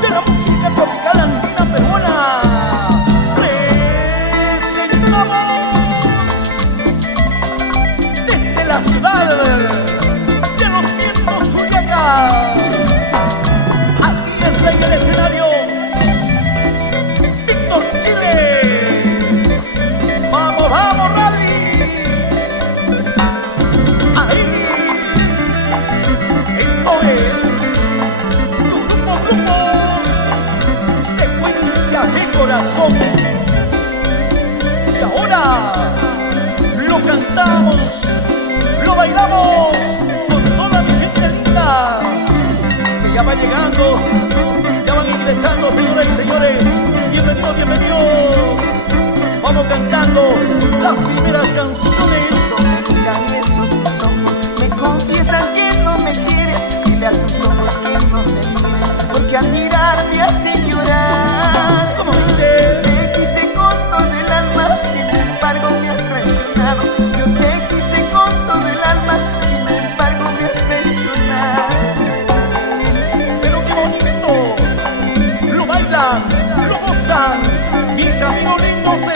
de la música tropical andina peruana. Presentamos desde la ciudad de los vientos, Juliaca. Aquí está en el escenario Víctor Chile. Vamos, vamos, Rally. Ahí. Esto es tu grupo, Secuencia de Corazón. Y ahora lo cantamos, lo bailamos con toda mi gente linda que ya va llegando, ya van ingresando, señoras y señores. Bienvenidos, bienvenidos. Vamos cantando las primeras canciones. Miran esos tus ojos, me confiesan que no me quieres. Dile a tus ojos que no me miren, porque al mirar me hacen llorar. Como dice, te quise con todo el alma, sin embargo me has traicionado. Yo te quise con todo el alma, sin embargo me has traicionado. pero qué bonito, lo bailan, lo gozan, mis amigos lindos de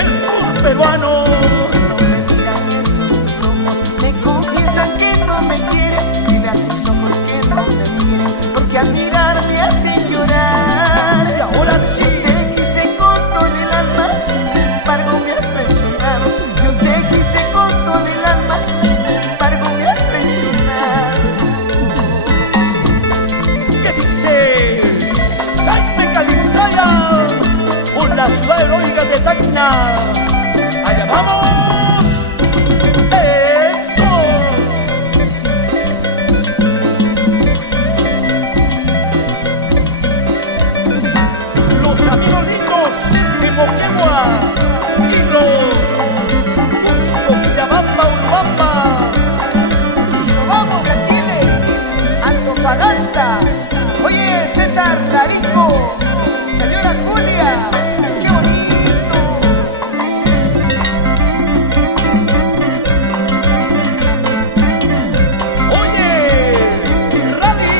el sur peruano. No me miran esos tus ojos, me confiesan que no me quieres. Dile a tus ojos que no me miren, porque al mirar me hacen llorar. Y ahora sí, Te quise con todo el alma, sin embargo me has traicionado. Yo te quise con todo el alma, sin embargo me has traicionado. ¿qué dice? Jaime Calizaya, por la ciudad heroica de Tacna. Allá vamos. Eso. Los amigos lindos de Moquegua, Quito, Cusco, Quillabamba, Urubamba. Nos vamos a Chile, Antofagasta. Oye, César Larico, señora Julia, qué bonito. Oye, Rally.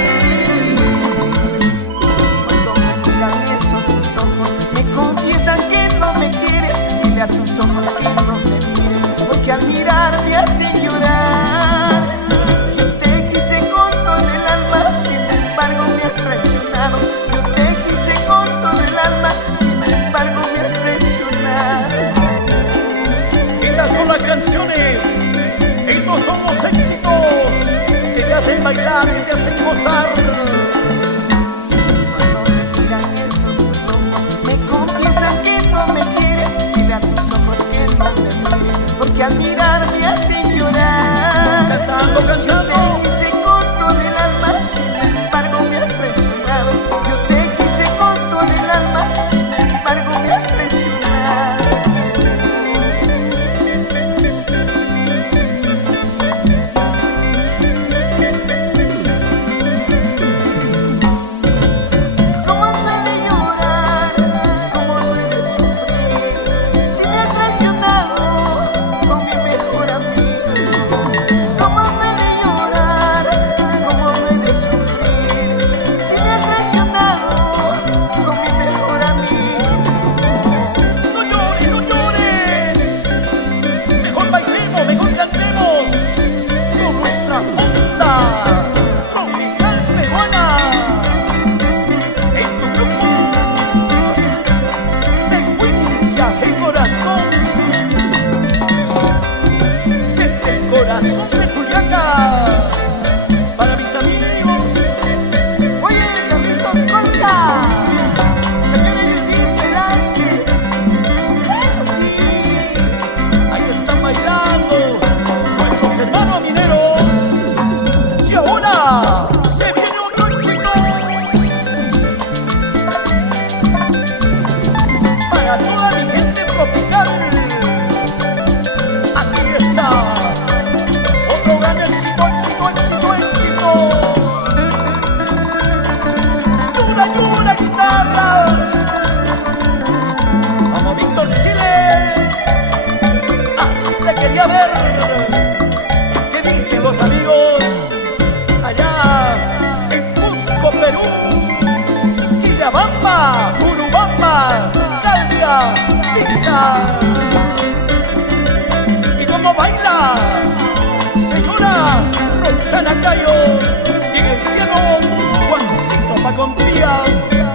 Cuando me miran esos tus ojos, me confiesan que no me quieres. Dile a tus ojos que no me miren, porque al mirar me hacen llorar. Yo te quise con todo el alma, sin embargo me has traicionado. Yo te quise con todo el alma, sin embargo me has traicionado. Estas son las canciones, estos son los éxitos que te hacen bailar, que te hacen gozar. Cuando me miran esos tus ojos, me confiesan que no me quieres. Dile a tus ojos que no me miren, porque al mirar me hacen llorar. Cantando, cantando. Te quise con todo el alma, sin embargo me has traicionado. Yo te quise con todo el alma, sin embargo me has traicionado. ¿Cómo puede llorar? ¿Cómo puede sufrir? Si me has traicionado con mi mejor amigo. ¿Cómo puede llorar? ¿Cómo puede sufrir? Si me has traicionado con mi mejor amigo. No llores, no llores. Mejor bailemos, mejor cantemos con nuestra onda tropical peruana. Es tu grupo, Secuencia de Corazón. Desde el corazón de Juliaca, para mis amigos. Oye, Carlitos Costa, señor Eugene Velázquez, eso sí. Ahí están bailando nuestros hermanos mineros. Y ahora se viene otro éxito para toda mi gente tropical. Aquí está otro gran éxito, éxito, éxito, éxito. Llora, llora, guitarra. Vamos, Víctor Chile. Así te quería ver. ¿Qué dicen los amigos allá en Cusco, Perú? Valencia. ¿Y cómo baila? Señora Roxana Cayo. Y en el cielo, Juancito Pacompía.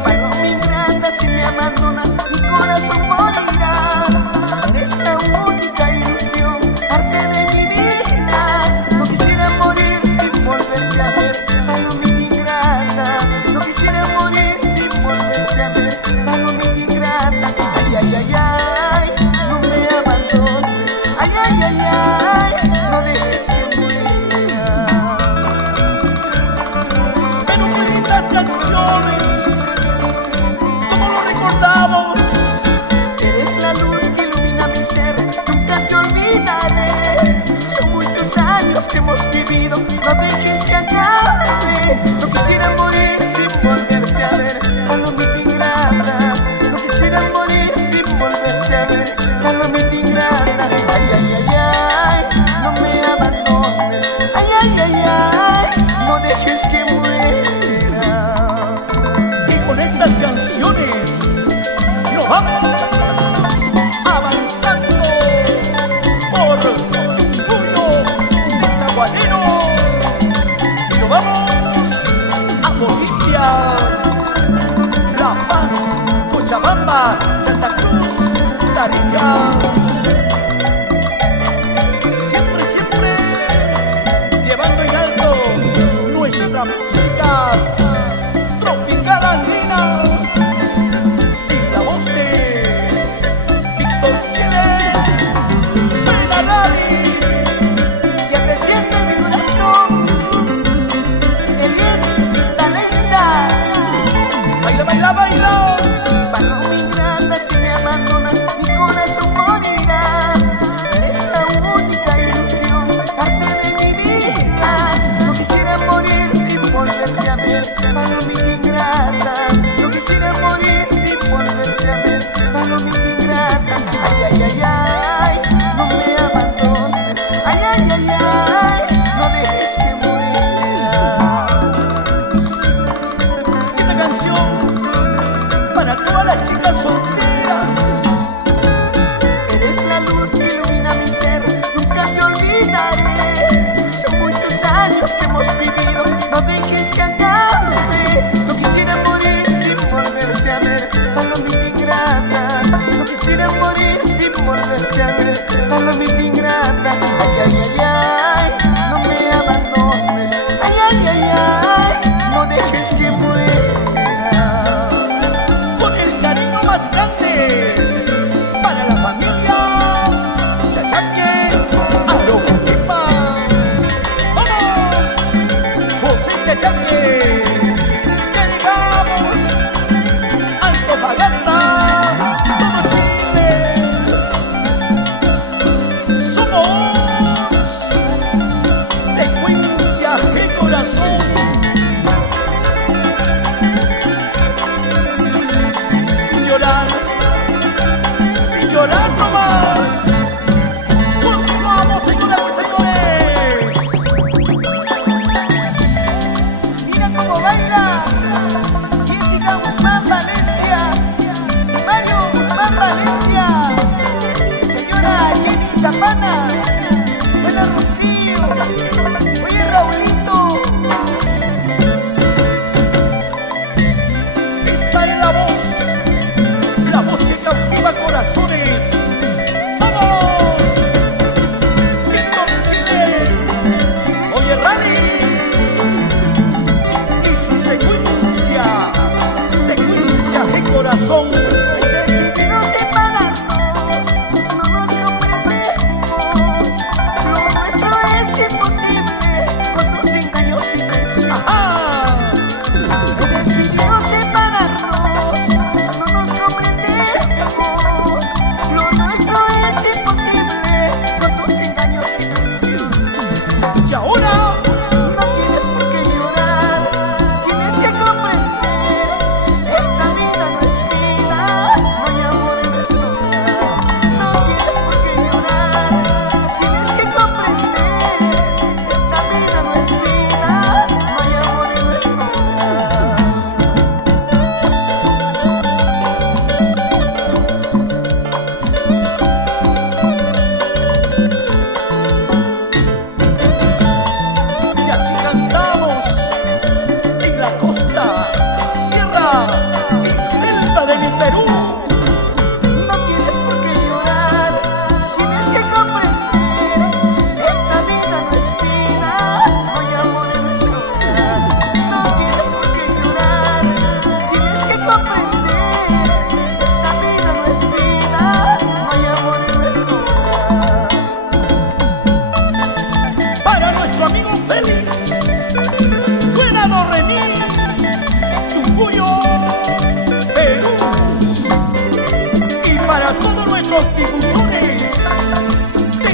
Paloma ingrata, si me abandonas, mi corazón morirá. Eres la única ilusión, parte de mi vida. No quisiera morir sin volverte a ver, palomita ingrata. No quisiera morir sin volverte a ver, palomita ingrata. Ay, ay, ay, ay, no me abandones. Ay, ay, ay, ay, no dejes que muera. Pero qué lindas canciones, como lo recordamos. Eres la luz que ilumina mi ser, nunca te olvidaré. Son muchos años que hemos vivido, no dejes que acabe. No quisiera morir sin volverte a ver, palomita ingrata. No quisiera morir sin volverte a ver, palomita ingrata. Ay, ay, ay, ay, no me abandones. Ay, ay, ay, ay, no dejes que muera. Y con estas canciones nos vamos avanzando por Chimbuyo, Zaguanero. Y nos vamos a Bolivia, La Paz, Cochabamba, Santa Cruz, Tarija. Siempre, siempre llevando en alto nuestra música tropical andina y la voz de Víctor Chile Ferrari. Siempre siente mi corazón, Eliel Valencia. Baila, baila, baila. Paloma ingrata, si me abandonas, mi corazón morirá. Eres la única ilusión, parte de mi vida. No quisiera morir sin volverte a ver, palomita ingrata. No quisiera morir sin volverte a ver, palomita ingrata. Ay, ay, ay, ay, no me abandones. Ay, ay, ay, ay, no dejes que muera. Esta canción para todas las chicas solteras. Eres la luz que ilumina mi ser, nunca te olvidaré. Son muchos años que hemos vivido, no dejes que acabe. No quisiera morir sin volverte a ver, palomita ingrata. No quisiera morir sin volverte a ver, palomita ingrata. Ay, ay, ay, ay, no me abandones. Ay, ay, ay, ay, no dejes que muera. Con el cariño más grande para la familia Chachaque Aroquipa. ¡Vamos! José Chachaque, que llegamos a Antofagasta, todo Chile. Somos Secuencia de Corazón. Sin llorar nomás. Continuamos, señoras y señores. Mira cómo baila Jessica Guzmán Valencia y Mario Guzmán Valencia. Señora Jenny Zapana, buena Rocío, oye Raulito. Esta es la voz que cautiva corazones. ¡Vamos! Víctor Chile, oye Rally y su secuencia de corazón. Decididos separarnos, no nos comprendemos. Lo nuestro es imposible, otros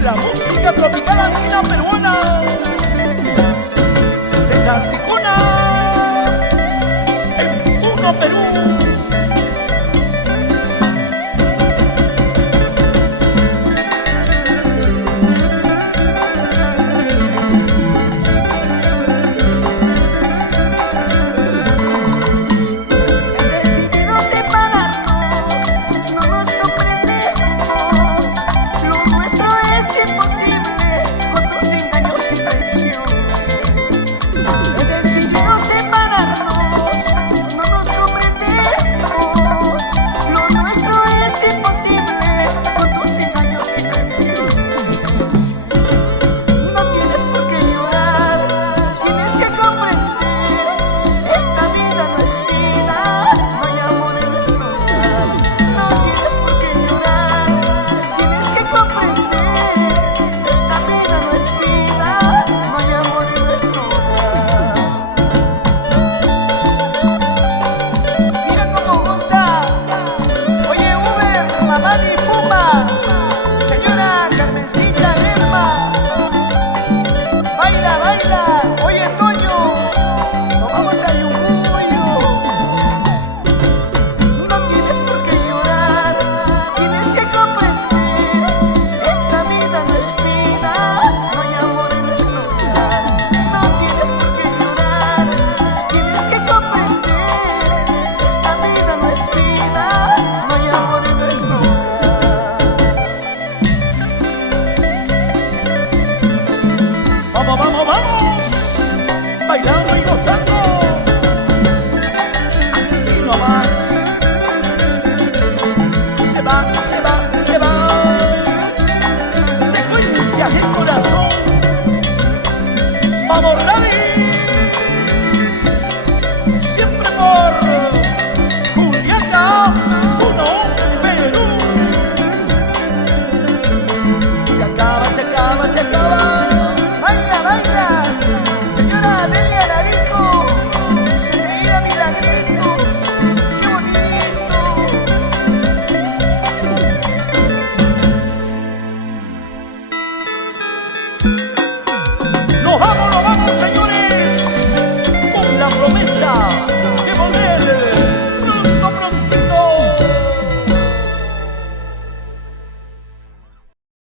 la música tropical andina peruana. César Ticuna, en Puno, Perú. Señora Carmencita Lerma, baila, baila. Oye, Toño, nos vamos a Yunguyo. No tienes por qué llorar, tienes que comprender. Esta vida no es vida, no hay amor en nuestro hogar. No tienes por qué llorar, tienes que comprender. Esta vida no es vida, no hay amor en nuestro hogar. Vamos, vamos, vamos, bailando.